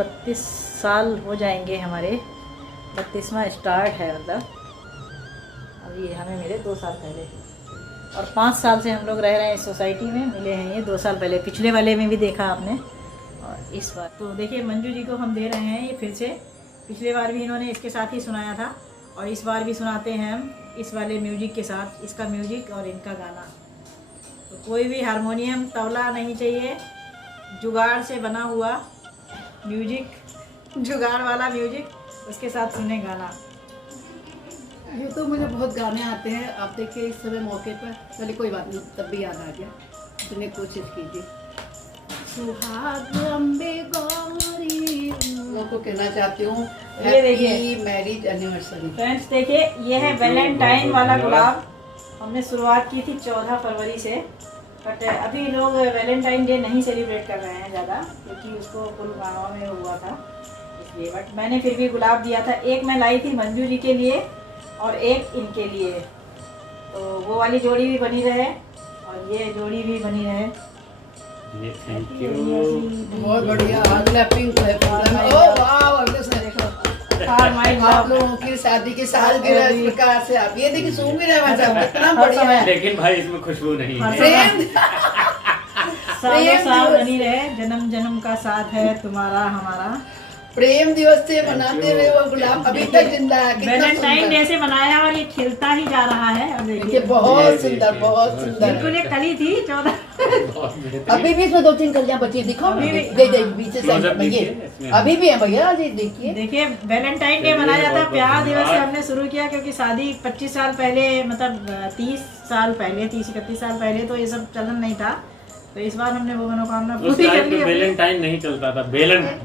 32 साल हो जाएंगे हमारे, 32वां स्टार्ट है मतलब। अब ये हमें मिले 2 साल पहले, और 5 साल से हम लोग रह रहे हैं इस सोसाइटी में। मिले हैं ये 2 साल पहले, पिछले वाले में भी देखा आपने। और इस बार तो देखिए मंजू जी को हम दे रहे हैं ये फिर से। पिछले बार भी इन्होंने इसके साथ ही सुनाया था, और इस बार भी सुनाते हैं हम इस वाले म्यूजिक के साथ। इसका म्यूजिक और इनका गाना, तो कोई भी हारमोनियम तबला नहीं चाहिए, जुगाड़ से बना हुआ म्यूजिक, जुगाड़ वाला म्यूजिक, उसके साथ सुने गाना। ये तो मुझे बहुत गाने आते हैं, आप देखिए इस समय मौके पर। चलिए कोई बात नहीं, तब भी याद आ गया, सुनने की कोशिश कीजिए। सुहाग अम्बे गौरी को कहना चाहती हूँ ये देखिए मैरिज एनिवर्सरी। फ्रेंड्स देखिए, ये है वैलेंटाइन वाला गुलाब। हमने शुरुआत की थी 14 फरवरी से, बट अभी लोग वैलेंटाइन डे नहीं सेलिब्रेट कर रहे हैं ज़्यादा, क्योंकि उसको पुलवामा में हुआ था इसलिए। बट मैंने फिर भी गुलाब दिया था। एक मैं लाई थी मंजू जी के लिए और एक इनके लिए, तो वो वाली जोड़ी भी बनी रहे और ये जोड़ी भी बनी रहे। ये थैंक यू, बहुत बढ़िया। अगला पिंक है। ओह वाह, अगले से देखो आप लोगों की शादी की सालगिरह इस प्रकार से आप ये देखिए सूंघ भी रहे हैं साहब, कितना बढ़िया है। लेकिन भाई इसमें खुशबू नहीं है। प्रेम सालों साल बनी रहे, जन्म जन्म का साथ है तुम्हारा हमारा। प्रेम दिवस से मनाते हुए वो गुलाब अभी तक जिंदा है। वैलेंटाइन डे से मनाया और ये खिलता ही जा रहा है। अब देखिए बहुत सुंदर, बहुत सुंदर। बिल्कुल एक कली थी 14। अभी भी इसमें 2-3 कलियां बची, दिखाओ दे पीछे से भैया, अभी भी है भैया जी। देखिए वैलेंटाइन डे मनाया जाता है, प्यार दिवस से हमने शुरू किया, क्योंकि शादी 25 साल पहले, मतलब 30 साल पहले, 30-31 साल पहले तो ये सब चलन नहीं था। तो इस बार हमने वो मनोकामना पूरी कर ली। वैलेंटाइन नहीं चलता था,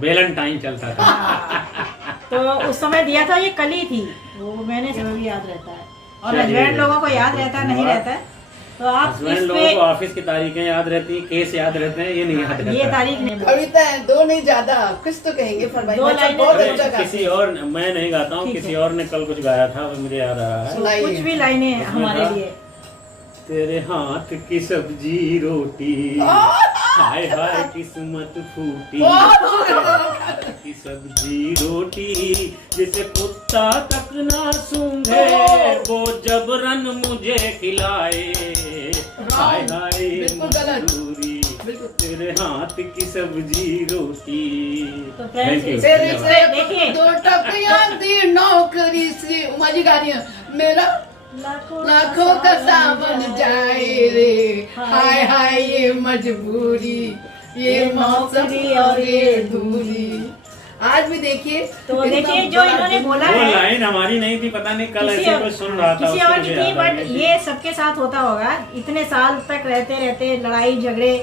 वैलेंटाइन चलता था। तो उस समय दिया था, ये कली थी, वो मैंने भी याद रहता है। और हस्बैंड लोगों को याद रहता है, नहीं रहता है, तो आप हस्बैंड लोगों को ऑफिस की तारीखें याद रहती हैं, केस याद रहते हैं, ये नहीं याद रहता। ये तारीख नहीं। कविता है 2 नहीं ज्यादा, कुछ तो कहेंगे फरमाइए। 2 लाइनें बहुत अच्छा गाते किसी और, मैं नहीं गाता हूँ, किसी और ने कल कुछ गाया था, वो मुझे याद आ रहा है। कुछ भी लाइनें हमारे लिए। तेरे हाथ की सब्जी रोटी, हाय हाय किस्मत फूटी, की सब्जी रोटी जिसे कुत्ता तक ना सूंघे, वो जबरन मुझे खिलाए, हाय हाय मजबूरी, तेरे हाथ की सब्जी रोटी। तो देखिए 2 टकियां दी नौकरी से उमा जी गा रही है, मेरा लाखों का सावन जाए रे, हाय हाय ये मजबूरी, ये मौसमी और ये दूरी। आज भी देखिए, तो देखिए जो इन्होंने बोला वो है, लाइन हमारी नहीं थी, पता नहीं कल ऐसे कुछ सुन रहा था, किसी और की थी, बट ये सबके साथ होता होगा। इतने साल तक रहते रहते लड़ाई झगड़े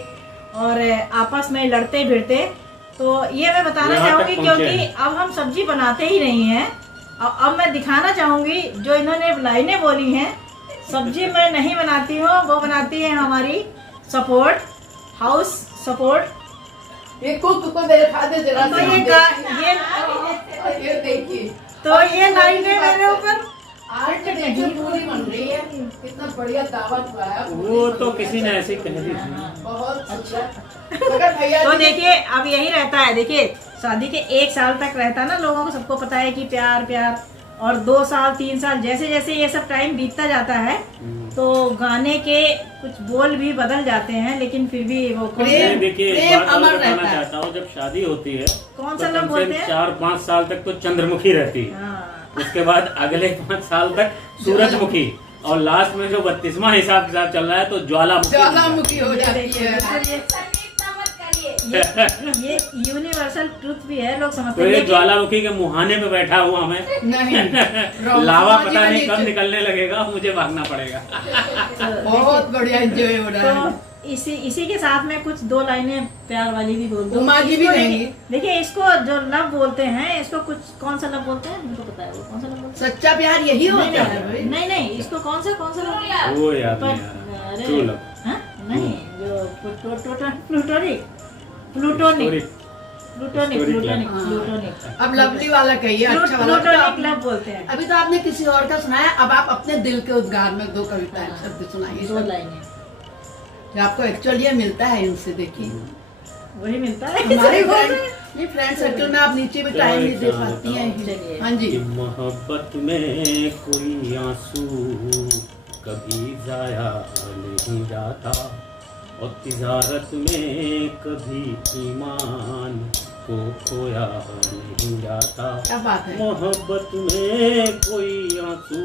और आपस में लड़ते भिड़ते, तो ये मैं बताना चाहूंगी, क्योंकि अब हम सब्जी बनाते ही नहीं है। अब मैं दिखाना चाहूंगी जो इन्होंने लाइनें बोली हैं। सब्जी मैं नहीं बनाती हूँ, वो बनाती है हमारी सपोर्ट, हाउस सपोर्ट। ये कुक को दिखा दे जरा। तो ये देखिए, तो ये लाइनें मेरे ऊपर आज पूरी बन रही है, कितना बढ़िया दावत हुआ है। वो तो किसी ने ऐसे कह दी थी। बहुत अच्छा। तो देखिए अब यही रहता है। देखिए शादी के 1 साल तक रहता ना, लोगों को सबको पता है कि प्यार प्यार, और 2 साल 3 साल जैसे जैसे ये सब टाइम बीतता जाता है, तो गाने के कुछ बोल भी बदल जाते हैं, लेकिन फिर भी वो देखिए एक बात और बताना चाहता हूँ, जब शादी होती है कौन सा लोग बोलते हैं 4-5 साल तक तो चंद्रमुखी रहती है, उसके बाद अगले 5 साल तक सूरजमुखी, और लास्ट में जो 32वां हिसाब किताब चल रहा है तो ज्वालामुखी हो जाती है। ये यूनिवर्सल ट्रुथ भी है, लोग समझते हैं। हैं। तो ये ज्वालामुखी के मुहाने पे बैठा हुआ मैं नहीं लावा पता नहीं कब निकलने लगेगा, मुझे भागना पड़ेगा। बहुत बढ़िया एंजॉय हो रहा है। तो इसी के साथ में कुछ 2 लाइनें प्यार वाली भी बोल दो। उमा जी भी रहेंगी। देखिए इसको जो लव बोलते हैं, इसको कुछ कौन सा लव बोलते हैं, मुझको पता है वो कौन सा लव बोलते हैं। सच्चा प्यार यही होता है। नहीं, इसको कौन सा लव, वो याद नहीं आ रहा। ट्रू लव नहीं, जो प्लूटोनिक। अब लवली वाला कहिए, अच्छा वाला। प्लूटोनिक लव बोलते हैं। अभी तो आपने किसी और का सुनाया, अब आप अपने दिल के उद्गार में 2 कविताएं शब्द सुनाइए। 2 लाइनें जो आपको एक्चुअली मिलता है इनसे, देखिए वही मिलता है। हमारे नहीं, फ्रेंड सर्कल में आप नीचे भी टाइम नहीं दे पाती हैं। चलिए। हाँ जी। कि मोहब्बत में कोई आंसू कभी जाया नहीं जाता, और तिजारत में कभी ईमान को खोया नहीं जाता। क्या बात है। मोहब्बत में कोई आंसू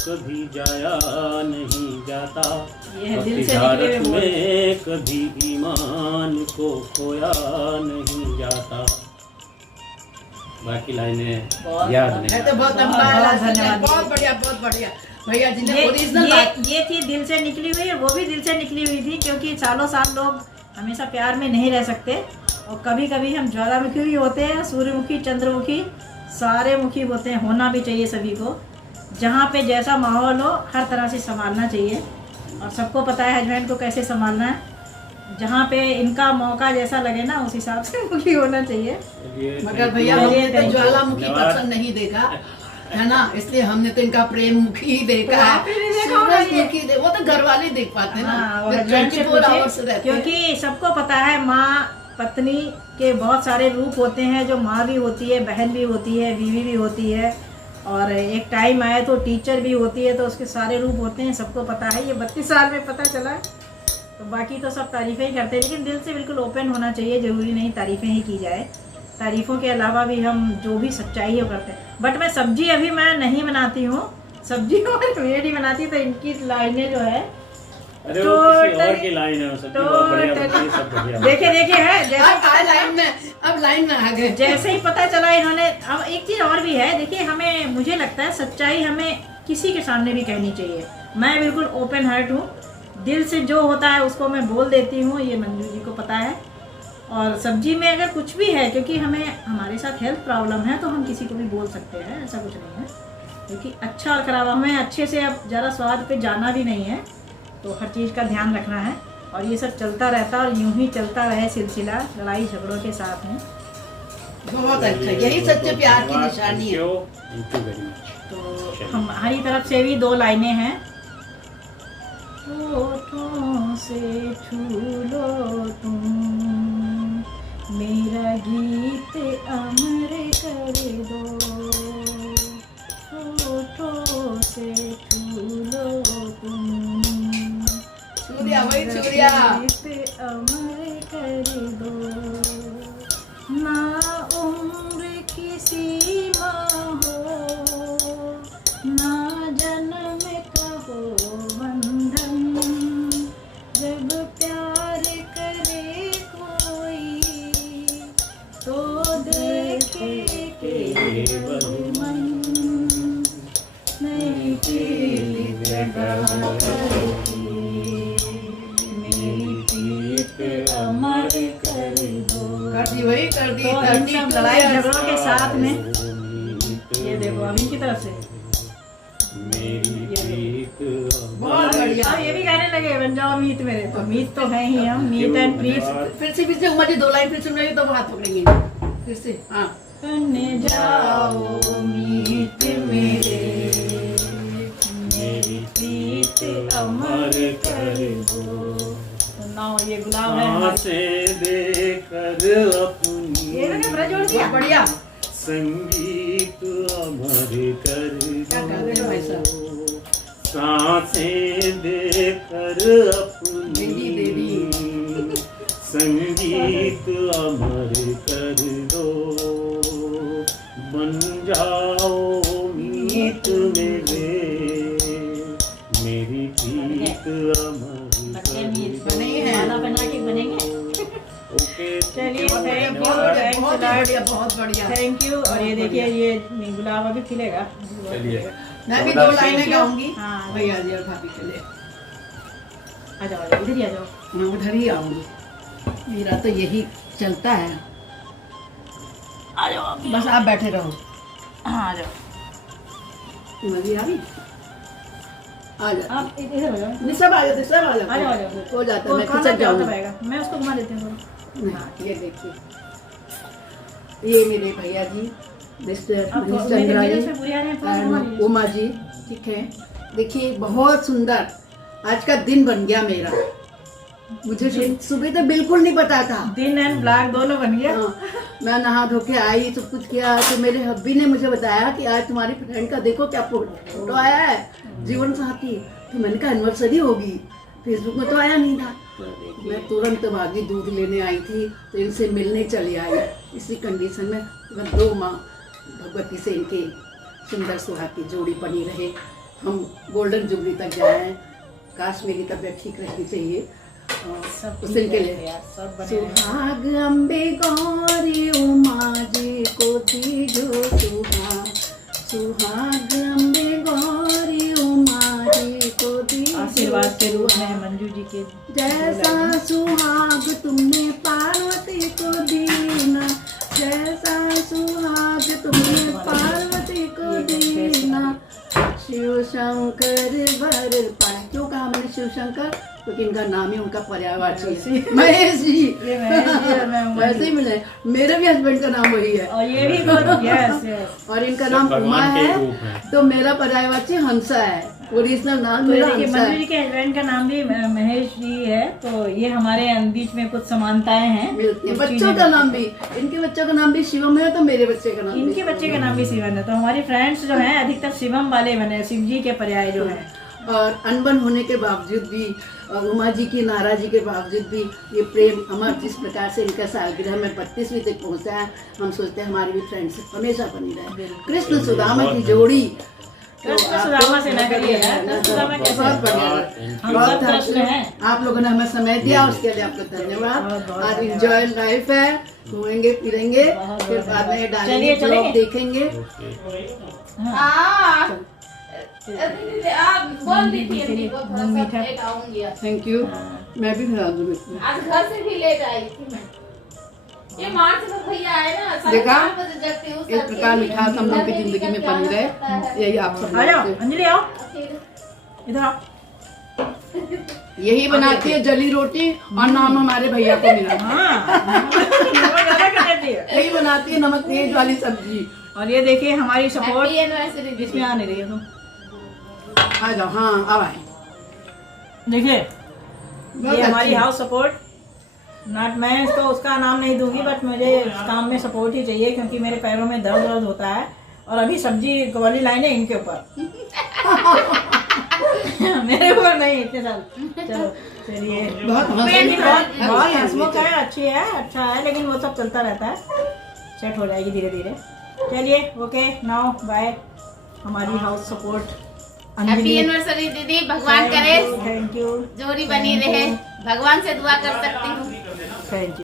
कभी जाया नहीं जाता, ये है और दिल से तिजारत निकले हुए में कभी ईमान को खोया नहीं जाता। बाकी लाइनें बहुत याद बहुत- नहीं। मैं तो बहुत बहुत- लंबा बहुत है, धन्यवाद। बहुत बढ़िया, बहुत बढ़िया। भैया जी ने ओरिजिनल बात। ये थी दिल से निकली हुई, और वो भी दिल से निकली हुई थी, क्योंकि सालों साल लोग हमेशा प्यार में नहीं रह सकते, और कभी कभी हम ज्वालामुखी भी होते हैं, सूर्यमुखी, चंद्रमुखी, सारे मुखी होते हैं। होना भी चाहिए सभी को, जहाँ पे जैसा माहौल हो हर तरह से संभालना चाहिए, और सबको पता है हस्बैंड को कैसे संभालना है। जहाँ पे इनका मौका जैसा लगे ना, उस हिसाब से मुखी होना चाहिए। मगर भैया हमने तो ज्वालामुखी पसंद नहीं देखा है ना, इसलिए हमने तो इनका प्रेम मुखी ही देखा तो है। आप ही नहीं देखा होगा ये। सूरजमुखी वो तो घर वाले देख पाते हैं हाँ, ना, वो हस्बैंड से 24 आवर्स पूछे, रहते हैं। क्योंकि सबको पता है माँ पत्नी के बहुत सारे रूप होते हैं, जो माँ भी होती है, बहन भी होती है, बीवी भी होती है, और एक टाइम आए तो टीचर भी होती है, तो उसके सारे रूप होते हैं, सबको पता है। ये 32 साल में पता चला है, तो बाकी तो सब तारीफ़ें ही करते हैं, लेकिन दिल से बिल्कुल ओपन होना चाहिए। ज़रूरी नहीं तारीफ़ें ही की जाए, तारीफ़ों के अलावा भी हम जो भी सच्चाई है वो करते हैं। बट मैं सब्जी अभी मैं नहीं बनाती हूँ, सब्जी और मेड ही बनाती, तो इनकी लाइनें जो है अरे वो किसी और की लाइन है, सब्जी बहुत बढ़िया बनती है, सब बढ़िया। देखिए है जैसे अब लाइन में आ गए। जैसे ही पता चला इन्होंने। अब एक चीज़ और भी है, देखिए हमें, मुझे लगता है सच्चाई हमें किसी के सामने भी कहनी चाहिए। मैं बिल्कुल ओपन हार्ट हूँ, दिल से जो होता है उसको मैं बोल देती हूँ, ये मंजू जी को पता है। और सब्जी में अगर कुछ भी है, क्योंकि हमारे साथ हेल्थ प्रॉब्लम है, तो हम किसी को भी बोल सकते हैं, ऐसा कुछ नहीं है। क्योंकि अच्छा और ख़राब हमें अच्छे से अब ज़्यादा स्वाद पे जाना भी नहीं है, तो हर चीज़ का ध्यान रखना है, और ये सब चलता रहता, और यूं ही चलता रहे सिलसिला लड़ाई झगड़ों के साथ में। बहुत अच्छा, यही सच्चे प्यार की निशानी है। Thank you very much. तो हमारी तरफ से भी 2 लाइनें हैं। होठों से छू लो तुम, मेरा गीत अमर कर दो, होठों से छू लो तुम, सूर्या वही सूर्या। गीत अमर कर दो, ना उम्र की सीमा हो, ना जन्म का हो बंधन, जब प्यार करे कोई तो देखे केवल मन, नहीं पीली जगह करती, मेरी प्रीत अमर कर दो। कर दी वही कर दी, तो इन सब लड़ाई झगड़ों के साथ में ये देखो अभी की तरफ से बहुत बढ़िया। अब ये भी गाने लगे, बन जाओ मीत मेरे, तो मीत तो है ही हम, मीत एंड प्रीत। फिर से उमर जी 2 लाइन फिर सुनाइए तो हाथ पकड़ेंगे फिर से। हाँ, बन जाओ मीत मेरे, मेरी प्रीत अमर कर दो। तो ना ये गुलाब है हमारे। से देकर अपनी ये मैंने ब्रज जोड़ दिया। बहुत बढ़िया। संगीत अमर कर क्या कर रहे हो भाई साहब? दो, सांसें देकर दीदी, दीदी। अपनी संगीत अमर कर दो, बन जाओ मीत मेरे, मेरी प्रीत अमर बच्चे मीत बने ही हैं। माला बना के बनेंगे। ओके चलिए, बहुत बढ़िया, थैंक यू, बहुत बढ़िया, थैंक्स बहुत लॉट। बढ़िया, बहुत बढ़िया। Thank you. और ये देखिए ये गुलाब अभी खिलेगा। चलिए मैं भी 2 लाइनें गाऊंगी हाँ। भैया जी और भाभी के लिए। आ जाओ, आ जाओ, इधर ही आ जाओ। मैं उधर ही आऊंगी, मेरा तो यही चलता है। आ जाओ आप। बस आप बैठे रहो। हाँ आ जाओ। उमर जी आ गई? आ जाओ। आप इधर हो जाओ। नहीं, सब आ जाते, सब आ आ जाओ, आ जाते। जाओ। हो जाता है, वो मैं कौन खिसक सा क्या जाऊंगी। होता रहेगा? मैं उसको घुमा देती हूँ। हाँ, ये देखिए, ये मेरे भैया जी मिस्टर आप मनीष मेरे चंद्रा वीडियो जी से पूरी आ रहे हैं, थोड़ा घुमा और लीजिए। उमा जी, ठीक है। देखिए बहुत सुंदर आज का दिन बन गया मेरा। मुझे सुबह तो बिल्कुल नहीं पता था। दिन एंड ब्लैक दोनों बन गया। हाँ, मैं नहा धो के आई, सब कुछ किया, तो मेरे हब्बी ने मुझे बताया कि आज तुम्हारी फ्रेंड का देखो क्या फोटो आया है, जीवन साथी। तो मैंने कहा एनिवर्सरी होगी, फेसबुक में तो आया नहीं था। मैं तुरंत भागी, दूध लेने आई थी तो इनसे मिलने चली आई। इसी कंडीशन में मैं 2 माह भगवती से इनके सुंदर सुहाग की जोड़ी बनी रहे, हम गोल्डन जुबली तक जाए। काश मेरी तबीयत ठीक रहनी चाहिए सब उस दिन के लिए। सब बने रहे। सुहाग अम्बे गौरी उमा जी को दीजो सुहाग, सुहाग अम्बे गौरी उमा जी को दीजो आशीर्वाद के रूप में मंजू जी के जैसा सुहाग तुमने पार्वती को दीना, जैसा सुहाग तुमने पार्वती को दीना। शिव शंकर वर पाए। क्यों कहा मैंने शिव शंकर? क्योंकि इनका नाम ही उनका पर्यायवाची है, महेश जी। ये महेश जी और मैं उमा वैसे ही मिले, मेरे भी हस्बैंड का नाम वही है और ये भी यस और इनका नाम उमा भगवान के है, रूप है। तो मेरा पर्यायवाची हंसा है, ओरिजिनल नाम मेरा देखिए हंसा मंजू है। जी के हस्बैंड का नाम भी महेश जी है, तो ये हमारे बीच में कुछ समानताएं हैं। मिलती है। कुछ बच्चों चीजें का नाम भी, इनके बच्चों का नाम भी शिवम है, तो मेरे बच्चे का नाम भी इनके बच्चे का नाम भी शिवम है, तो हमारी फ्रेंड्स जो हैं अधिकतर शिवम वाले बने, शिव जी के पर्याय जो है। और अनबन होने के बावजूद भी और उमा जी की नाराजी के बावजूद भी ये प्रेम अमर जिस प्रकार से इनका सालगिरह में 32वीं तक पहुंचा है, हम सोचते हैं हमारी भी फ्रेंडशिप हमेशा बनी रहे। कृष्ण सुदामा की जोड़ी कृष्ण सुदामा से ना करिए यार, कृष्ण सुदामा कैसे? बहुत बढ़िया, हम बहुत सब कृष्ण हैं। आप लोगों ने हमें समय दिया, उसके लिए आपको धन्यवाद। आज इंजॉय लाइफ है, घूमेंगे फिरेंगे, फिर बाद में डालेंगे, चलिए, ब्लॉग देखेंगे। आप बोल दीजिए दीदी को थोड़ा सा मीठा। प्लेट आऊंगी आज। थैंक यू, मैं भी खिला दूंगी इसको। आज घर से भी लेट आई थी मैं। ये मार्च में भैया आए ना, साढ़े देखा? 4 बजे जगती हूँ, इस प्रकार मिठास हम लोग की जिंदगी में बनी रहे, यही आप सब आ जाओ लोग से। अंजलि आओ फिर इधर आओ। यही बनाती है जली रोटी और नाम हमारे भैया को मिला। हाँ ज्यादा कर देती है। यही बनाती है नमक तेज वाली सब्जी। और ये देखिए हमारी हैप्पी सपोर्ट एनिवर्सरी इसमें आ नहीं रही है तुम आ जाओ, हाँ अब आए। देखिए बहुत ये हमारी अच्छी। हाउस सपोर्ट नॉट, मैं इसको उसका नाम नहीं दूंगी, बट मुझे इस काम में सपोर्ट ही चाहिए क्योंकि मेरे पैरों में दर्द वर्द होता है। और अभी सब्जी वाली लाइन है इनके ऊपर मेरे ऊपर नहीं, इतने साल। चलो चलिए, बहुत बहुत हंसमुख बहुत है, हंसमुख है, अच्छी है, अच्छा है, लेकिन वो सब चलता रहता है, सेट हो जाएगी धीरे धीरे। चलिए ओके नाउ बाय। हमारी हाउस सपोर्ट हैप्पी एनिवर्सरी दीदी, भगवान करे थैंक यू जोड़ी बनी रहे, भगवान से दुआ कर सकती हूँ। Thank you.